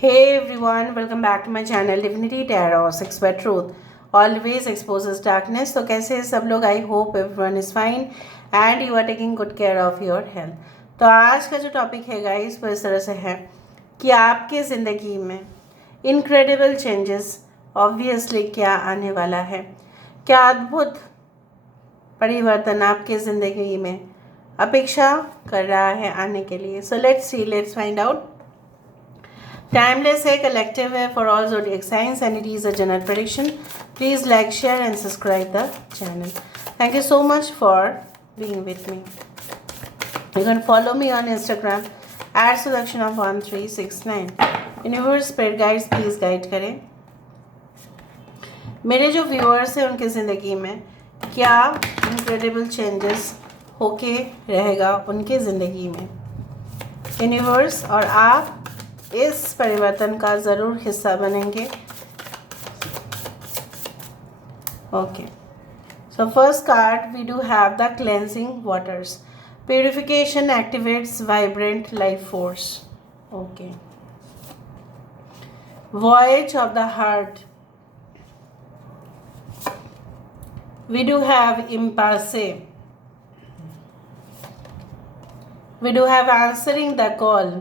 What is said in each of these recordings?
Hey everyone, welcome back to my channel Divinity Tarot 6 by Truth always exposes darkness. तो कैसे हैं सब लोग? I hope everyone is fine and you are taking good care of your health. तो आज का जो topic है गाइस वो इस तरह से है कि आपके ज़िंदगी में इनक्रेडिबल चेंजेस ऑब्वियसली क्या आने वाला है, क्या अद्भुत परिवर्तन आपके ज़िंदगी में अपेक्षा कर रहा है आने के लिए। So let's find out. Timeless है, collective है for all zodiac signs and it is a general prediction. Please like, share and subscribe the channel. Thank you so much for being with me. You can follow me on Instagram @selection1369. Universe Spirit Guides please guide करें। मेरे जो viewers हैं उनकी ज़िंदगी में क्या incredible changes होके रहेगा उनके ज़िंदगी में यूनिवर्स, और आप इस परिवर्तन का ज़रूर हिस्सा बनेंगे। Okay, so first card we do have the cleansing waters. Purification activates vibrant life force. Okay, voice of the heart we do have impasse. We do have answering the call.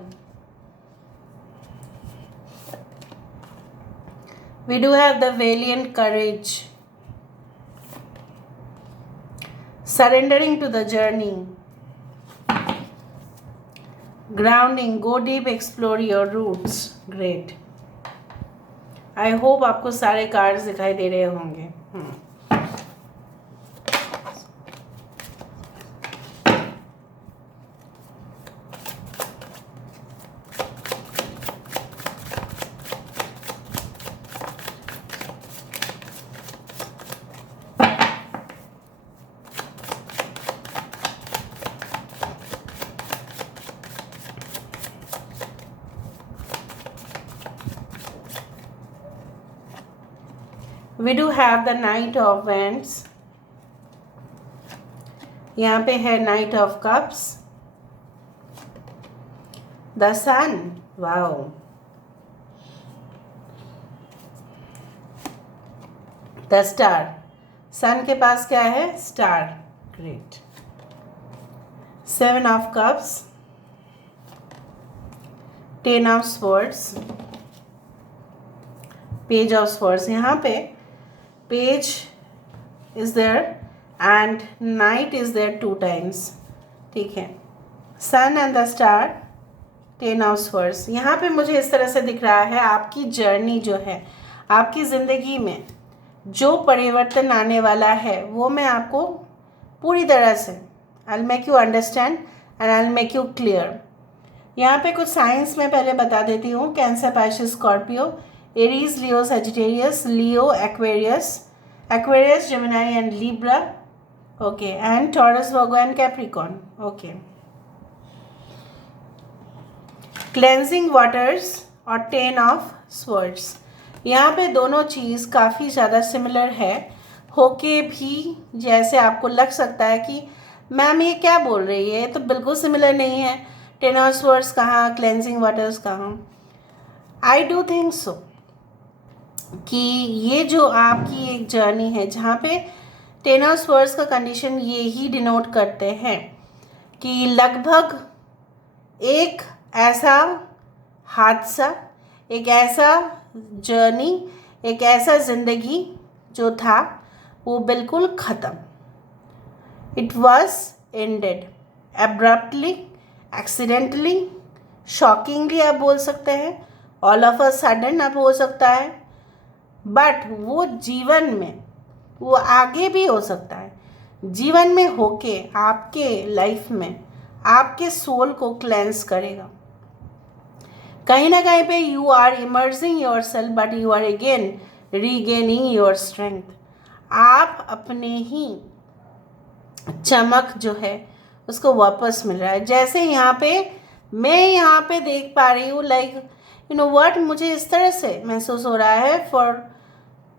We do have the valiant courage, surrendering to the journey, grounding, go deep, explore your roots. Great. I hope आपको सारे cards दिखाई दे रहे होंगे। We do have the Knight of Wands. यहाँ पे है Knight of Cups, the Sun, wow, the Star. Sun के पास क्या है? Star. Great. Seven of Cups, Ten of Swords, Page of Swords. यहाँ पे page is there and knight is there 2 times. ठीक है, sun and the star, 10 of swords. यहाँ पे मुझे इस तरह से दिख रहा है आपकी जर्नी जो है, आपकी ज़िंदगी में जो परिवर्तन आने वाला है वो मैं आपको पूरी तरह से I'll make you understand and I'll make you clear. यहाँ पे कुछ साइंस मैं पहले बता देती हूँ। Cancer, Pisces, Scorpio, Aries, Leo, Sagittarius, Leo, Aquarius, Gemini and Libra. Okay, and taurus, Virgo and Capricorn. Okay, cleansing waters और 10 ऑफ स्वर्ड्स। यहाँ पे दोनों चीज़ काफ़ी ज़्यादा सिमिलर है होके भी जैसे आपको लग सकता है कि मैम ये क्या बोल रही है, तो बिल्कुल सिमिलर नहीं है। 10 ऑफ स्वर्ड्स कहाँ, क्लेंजिंग वाटर्स कहाँ। आई डू थिंक सो कि ये जो आपकी एक जर्नी है जहाँ पे 10 ऑफ स्वर्ड्स का कंडीशन ये ही डिनोट करते हैं कि लगभग एक ऐसा हादसा, एक ऐसा जर्नी, एक ऐसा ज़िंदगी जो था वो बिल्कुल ख़त्म। It was ended abruptly, accidentally, shockingly आप बोल सकते हैं, ऑल ऑफ अ सडन आप हो सकता है, बट वो जीवन में वो आगे भी हो सकता है। जीवन में होके आपके लाइफ में आपके सोल को क्लेंस करेगा। कहीं ना कहीं पे you are emerging yourself but you are again regaining your strength. आप अपने ही चमक जो है उसको वापस मिल रहा है। जैसे यहाँ पे मैं यहाँ पे देख पा रही हूँ, लाइक यू नो व्हाट, मुझे इस तरह से महसूस हो रहा है फॉर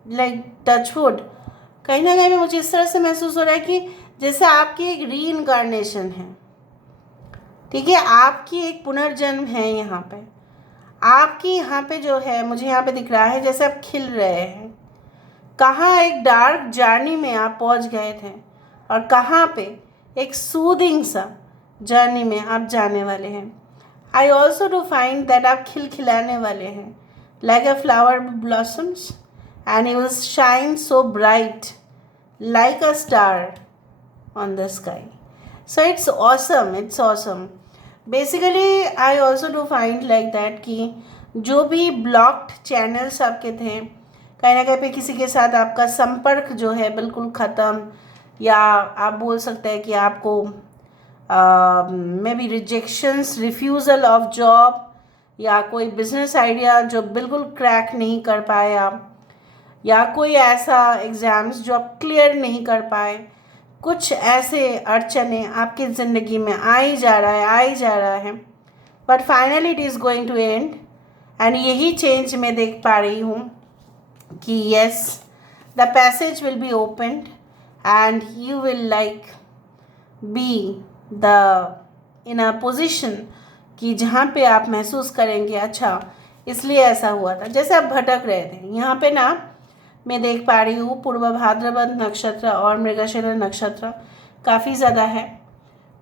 लाइक टचवुड, कहीं ना कहीं मुझे इस तरह से महसूस हो रहा है कि जैसे आपकी एक री इनकारनेशन है। ठीक है, आपकी एक पुनर्जन्म है यहाँ पे। आपकी यहाँ पे जो है, मुझे यहाँ पे दिख रहा है जैसे आप खिल रहे हैं। कहाँ एक डार्क जर्नी में आप पहुँच गए थे और कहाँ पे एक सूदिंग सा जर्नी में आप जाने वाले हैं। I also do find that आप खिलखिलाने वाले हैं, like a flower blossoms, and you will shine so bright like a star on the sky. So it's awesome, it's awesome. Basically I also do find like that कि जो भी blocked channels आपके थे, कहीं ना कहीं पे किसी के साथ आपका संपर्क जो है बिल्कुल ख़त्म, या आप बोल सकते हैं कि आपको may be rejections, refusal of job, या कोई बिजनेस आइडिया जो बिल्कुल क्रैक नहीं कर पाए आप, या कोई ऐसा एग्ज़ाम्स जो आप क्लियर नहीं कर पाए, कुछ ऐसे अड़चने आपकी ज़िंदगी में आ ही जा रहा है, but finally it is going to end. And यही चेंज मैं देख पा रही हूँ कि yes, the passage will be opened and you will like be the in a position कि जहाँ पे आप महसूस करेंगे अच्छा इसलिए ऐसा हुआ था। जैसे आप भटक रहे थे, यहाँ पे ना मैं देख पा रही हूँ पूर्व भाद्रपद नक्षत्र और मृगशिरा नक्षत्र काफ़ी ज़्यादा है।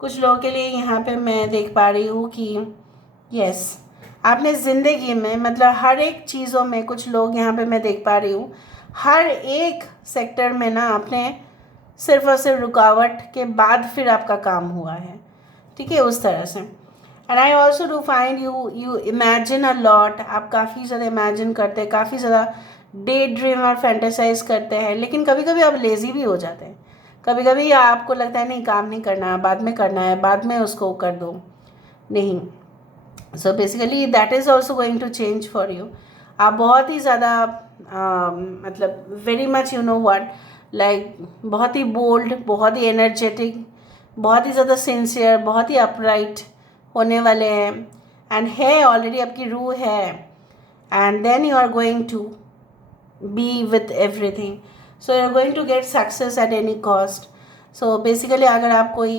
कुछ लोगों के लिए यहाँ पे मैं देख पा रही हूँ कि यस, आपने ज़िंदगी में मतलब हर एक चीज़ों में, कुछ लोग यहाँ पे मैं देख पा रही हूँ हर एक सेक्टर में ना आपने सिर्फ और सिर्फ रुकावट के बाद फिर आपका काम हुआ है, ठीक है, उस तरह से। And I also do find you imagine a lot. आप काफ़ी ज़्यादा इमेजिन करते हैं, काफ़ी ज़्यादा डे ड्रीम और फैंटेसाइज करते हैं, लेकिन कभी कभी आप लेज़ी भी हो जाते हैं। कभी कभी आपको लगता है नहीं, काम नहीं करना है, बाद में करना है, बाद में उसको कर दो, नहीं। So basically that is also going to change for you. आप बहुत ही ज़्यादा मतलब very much you know what, like बहुत ही बोल्ड, बहुत ही एनर्जेटिक, बहुत ही ज़्यादा सिंसियर, बहुत ही अपराइट होने वाले हैं। एंड है ऑलरेडी आपकी रूह है, and then you are going to be with everything, so you're going to get success at any cost. So basically अगर आप कोई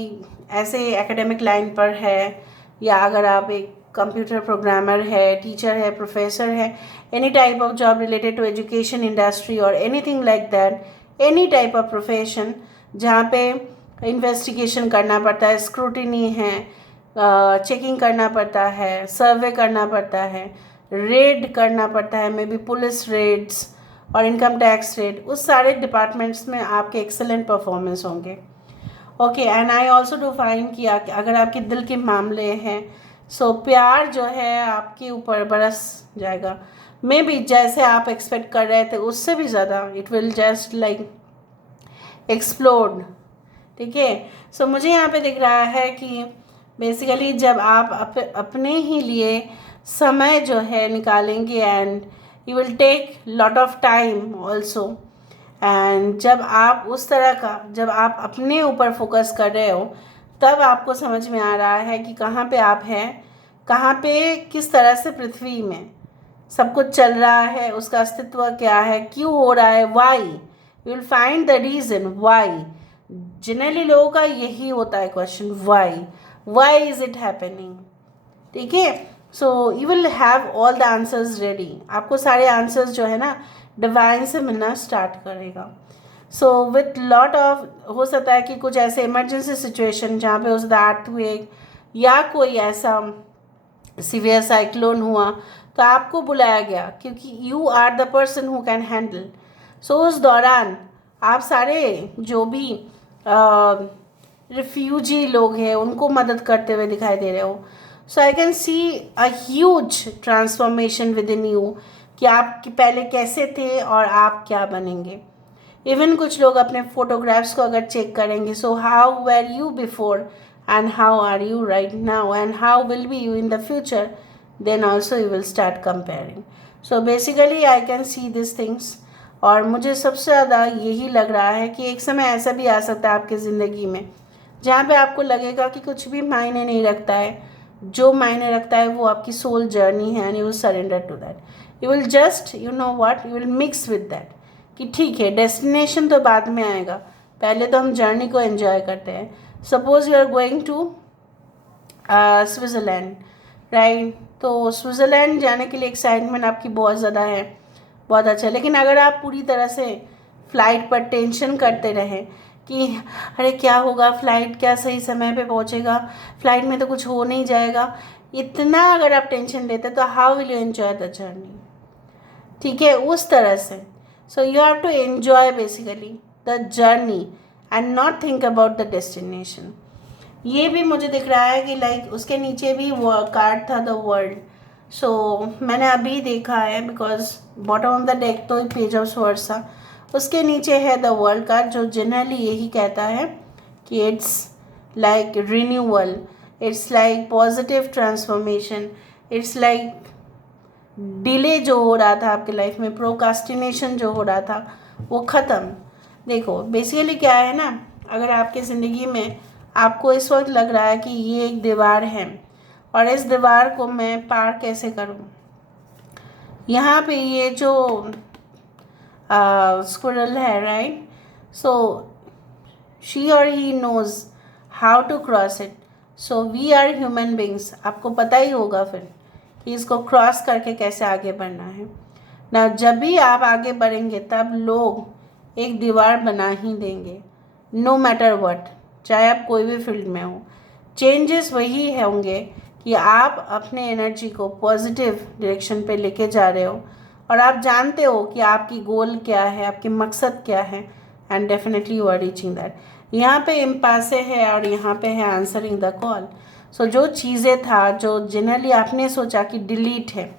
ऐसे एकेडमिक लाइन पर है, या अगर आप एक कंप्यूटर प्रोग्रामर है, टीचर है, प्रोफेसर है, any type of job related to education industry और anything like that, any type of profession जहाँ पे इन्वेस्टिगेशन करना पड़ता है, स्क्रूटिनी है, चेकिंग करना पड़ता है, सर्वे करना पड़ता है, रेड करना पड़ता है, मे बी पुलिस रेड्स और इनकम टैक्स रेट, उस सारे डिपार्टमेंट्स में आपके एक्सेलेंट परफॉर्मेंस होंगे। Okay, and I also do find कि अगर आपके दिल के मामले हैं, सो प्यार जो है आपके ऊपर बरस जाएगा। मे बी जैसे आप एक्सपेक्ट कर रहे थे उससे भी ज़्यादा, it will just like explode, ठीक है। सो मुझे यहाँ पे दिख रहा है कि बेसिकली जब आप अपने ही लिए समय जो है निकालेंगे, and you will take lot of time also, and जब आप उस तरह का, जब आप अपने ऊपर फोकस कर रहे हो, तब आपको समझ में आ रहा है कि कहाँ पे आप हैं, कहाँ पे किस तरह से पृथ्वी में सब कुछ चल रहा है, उसका अस्तित्व क्या है, क्यों हो रहा है, why. You will find the reason why. Generally लोगों का यही होता है question, why is it happening, ठीक है। So you will have all the answers ready. आपको सारे आंसर्स जो है ना डिवाइन से मिलना स्टार्ट करेगा। सो विथ लॉट ऑफ, हो सकता है कि कुछ ऐसे इमरजेंसी सिचुएशन जहाँ पे उस अर्थक्वेक या कोई ऐसा सीवियर साइक्लोन हुआ तो आपको बुलाया गया, क्योंकि you are the person who can handle. So उस दौरान आप सारे जो भी रिफ्यूजी लोग हैं उनको मदद करते हुए दिखाई दे रहे हो। So I can see a huge transformation within you, कि आप पहले कैसे थे और आप क्या बनेंगे। इवन कुछ लोग अपने फोटोग्राफ्स को अगर चेक करेंगे, so how were you before and how are you right now and how will be you in the future, then also you will start comparing. So basically I can see this things. और मुझे सबसे ज़्यादा यही लग रहा है कि एक समय ऐसा भी आ सकता है आपकी ज़िंदगी में जहाँ पे आपको लगेगा कि कुछ भी मायने नहीं रखता है, जो मायने रखता है वो आपकी सोल जर्नी है, and you will surrender to that. You will just you know what, you will mix with that, कि ठीक है डेस्टिनेशन तो बाद में आएगा, पहले तो हम जर्नी को एंजॉय करते हैं। Suppose you are going to Switzerland, right, तो स्विट्ज़रलैंड जाने के लिए एक्साइटमेंट आपकी बहुत ज़्यादा है, बहुत अच्छा। लेकिन अगर आप पूरी तरह से फ़्लाइट पर टेंशन करते रहें कि अरे क्या होगा, फ़्लाइट क्या सही समय पे पहुंचेगा, फ़्लाइट में तो कुछ हो नहीं जाएगा, इतना अगर आप टेंशन लेते तो how will you enjoy the journey? ठीक है, उस तरह से। So you have to enjoy basically the journey and not think about the destination. ये भी मुझे दिख रहा है कि लाइक उसके नीचे भी वो कार्ड था द वर्ल्ड। सो मैंने अभी देखा है because bottom of the deck तो पेज ऑफ स्वर्ड्स था, उसके नीचे है द वर्ल्ड कार्ड जो जनरली यही कहता है कि it's like renewal, it's like positive transformation, it's like delay जो हो रहा था आपके लाइफ में, प्रोकास्टिनेशन जो हो रहा था वो ख़त्म। देखो बेसिकली क्या है ना, अगर आपकी ज़िंदगी में आपको इस वक्त लग रहा है कि ये एक दीवार है और इस दीवार को मैं पार कैसे करूं, यहाँ पे ये जो स्क्विरल है, राइट, सो शी और he knows how to cross it. So we are human beings, आपको पता ही होगा फिर कि इसको क्रॉस करके कैसे आगे बढ़ना है ना। जब भी आप आगे बढ़ेंगे तब लोग एक दीवार बना ही देंगे, नो मैटर व्हाट, चाहे आप कोई भी फील्ड में हो। चेंजेस वही होंगे कि आप अपने एनर्जी को पॉजिटिव डायरेक्शन पे लेके जा रहे हो और आप जानते हो कि आपकी गोल क्या है, आपकी मकसद क्या है, and definitely you are reaching that. यहाँ पे इम्पासे है और यहाँ पे है आंसरिंग द कॉल। सो जो चीज़ें था जो जनरली आपने सोचा कि डिलीट है,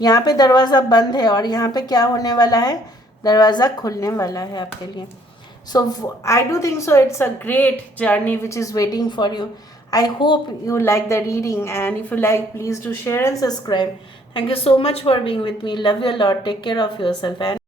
यहाँ पे दरवाज़ा बंद है और यहाँ पे क्या होने वाला है, दरवाज़ा खुलने वाला है आपके लिए। So I do think so it's a great journey which is waiting for you. I hope you like the reading, and if you like, please do share and subscribe. Thank you so much for being with me. Love you a lot. Take care of yourself and